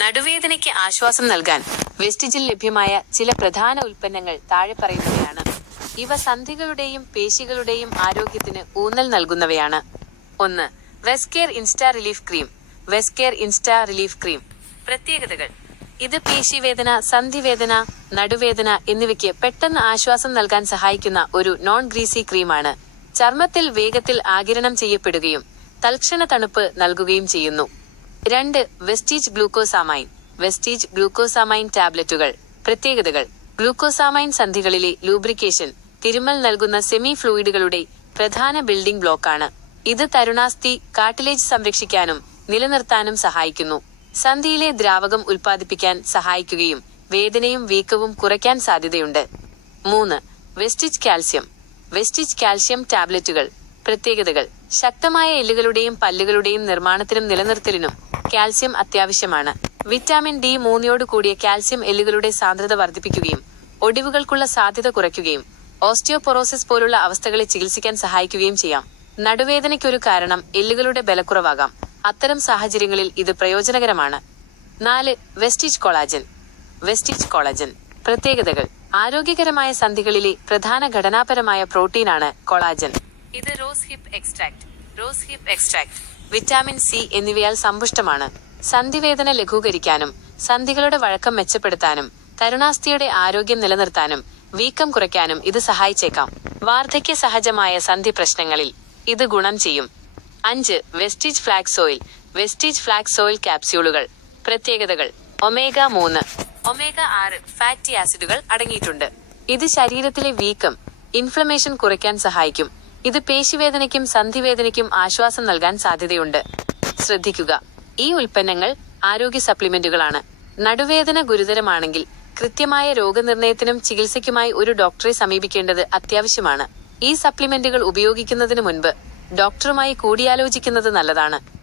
നടുവേദനയ്ക്ക് ആശ്വാസം നൽകാൻ വെസ്റ്റിജിൽ ലഭ്യമായ ചില പ്രധാന ഉൽപ്പന്നങ്ങൾ താഴെ പറയുന്നവയാണ്. ഇവ സന്ധികളുടെയും പേശികളുടെയും ആരോഗ്യത്തിന് ഊന്നൽ നൽകുന്നവയാണ്. ഒന്ന് Vescare insta relief cream. Vescare insta relief cream. പ്രത്യേകതകൾ. ഇത് പേശിവേദന സന്ധിവേദന നടുവേദന എന്നിവയ്ക്ക് പെട്ടെന്ന് ആശ്വാസം നൽകാൻ സഹായിക്കുന്ന ഒരു നോൺ ഗ്രീസി ക്രീമാണ്. ചർമ്മത്തിൽ വേഗത്തിൽ ആകിരണം ചെയ്യപ്പെടുകയും തൽക്ഷണ തണുപ്പ് നൽകുകയും ചെയ്യുന്നു. രണ്ട് വെസ്റ്റീജ് ഗ്ലൂക്കോസാമൈൻ. വെസ്റ്റീജ് ഗ്ലൂക്കോസാമൈൻ ടാബ്ലറ്റുകൾ. പ്രത്യേകതകൾ. ഗ്ലൂക്കോസാമൈൻ സന്ധികളിലെ ലൂബ്രിക്കേഷൻ തിരുമൽ നൽകുന്ന സെമി ഫ്ലൂയിഡുകളുടെ പ്രധാന ബിൽഡിംഗ് ബ്ലോക്കാണ്. ഇത് തരുണാസ്ഥി കാട്ടിലേജ് സംരക്ഷിക്കാനും നിലനിർത്താനും സഹായിക്കുന്നു. സന്ധിയിലെ ദ്രാവകം ഉൽപ്പാദിപ്പിക്കാൻ സഹായിക്കുകയും വേദനയും വീക്കവും കുറയ്ക്കാൻ സാധ്യതയുണ്ട്. മൂന്ന് വെസ്റ്റിജ് കാൽസ്യം. വെസ്റ്റിജ് കാൽസ്യം ടാബ്ലറ്റുകൾ. പ്രത്യേകതകൾ. ശക്തമായ എല്ലുകളുടെയും പല്ലുകളുടെയും നിർമ്മാണത്തിനും നിലനിർത്തലിനും കാൽസ്യം അത്യാവശ്യമാണ്. വിറ്റാമിൻ ഡി മൂന്നിയോട് കൂടിയ കാൽസ്യം എല്ലുകളുടെ സാന്ദ്രത വർദ്ധിപ്പിക്കുകയും ഒടിവുകൾക്കുള്ള സാധ്യത കുറയ്ക്കുകയും ഓസ്റ്റിയോപൊറോസിസ് പോലുള്ള അവസ്ഥകളെ ചികിത്സിക്കാൻ സഹായിക്കുകയും ചെയ്യാം. നടുവേദനയ്ക്കൊരു കാരണം എല്ലുകളുടെ ബലക്കുറവാകാം. അത്തരം സാഹചര്യങ്ങളിൽ ഇത് പ്രയോജനകരമാണ്. നാല് വെസ്റ്റിജ് കൊളാജൻ. വെസ്റ്റിജ് കൊളാജൻ. പ്രത്യേകതകൾ. ആരോഗ്യകരമായ സന്ധികളിലെ പ്രധാന ഘടനാപരമായ പ്രോട്ടീനാണ് കൊളാജൻ. ഇത് rose hip extract rose hip extract vitamin C എന്നിവയാൽ സമ്പുഷ്ടമാണ്. സന്ധിവേദന ലഘൂകരിക്കാനും സന്ധികളുടെ വഴക്കം മെച്ചപ്പെടുത്താനും തരുണാസ്ഥിയുടെ ആരോഗ്യം നിലനിർത്താനും വീക്കം കുറയ്ക്കാനും ഇത് സഹായിച്ചേക്കാം. വാർദ്ധക്യ സഹജമായ സന്ധി പ്രശ്നങ്ങളിൽ ഇത് ഗുണം ചെയ്യും. അഞ്ച് Vestige flax oil Vestige flax oil ക്യാപ്സ്യൂളുകൾ പ്രത്യേകതകൾ ഒമേഗ മൂന്ന് ഒമേഗ ആറ് ഫാറ്റി ആസിഡുകൾ അടങ്ങിയിട്ടുണ്ട്. ഇത് ശരീരത്തിലെ വീക്കം ഇൻഫ്ലമേഷൻ കുറയ്ക്കാൻ സഹായിക്കും. ഇത് പേശിവേദനയ്ക്കും സന്ധിവേദനയ്ക്കും ആശ്വാസം നൽകാൻ സാധ്യതയുണ്ട്. ശ്രദ്ധിക്കുക. ഈ ഉൽപ്പന്നങ്ങൾ ആരോഗ്യ സപ്ലിമെന്റുകളാണ്. നടുവേദന ഗുരുതരമാണെങ്കിൽ കൃത്യമായ രോഗനിർണയത്തിനും ചികിത്സയ്ക്കുമായി ഒരു ഡോക്ടറെ സമീപിക്കേണ്ടത് അത്യാവശ്യമാണ്. ഈ സപ്ലിമെന്റുകൾ ഉപയോഗിക്കുന്നതിന് മുൻപ് ഡോക്ടറുമായി കൂടിയാലോചിക്കുന്നത് നല്ലതാണ്.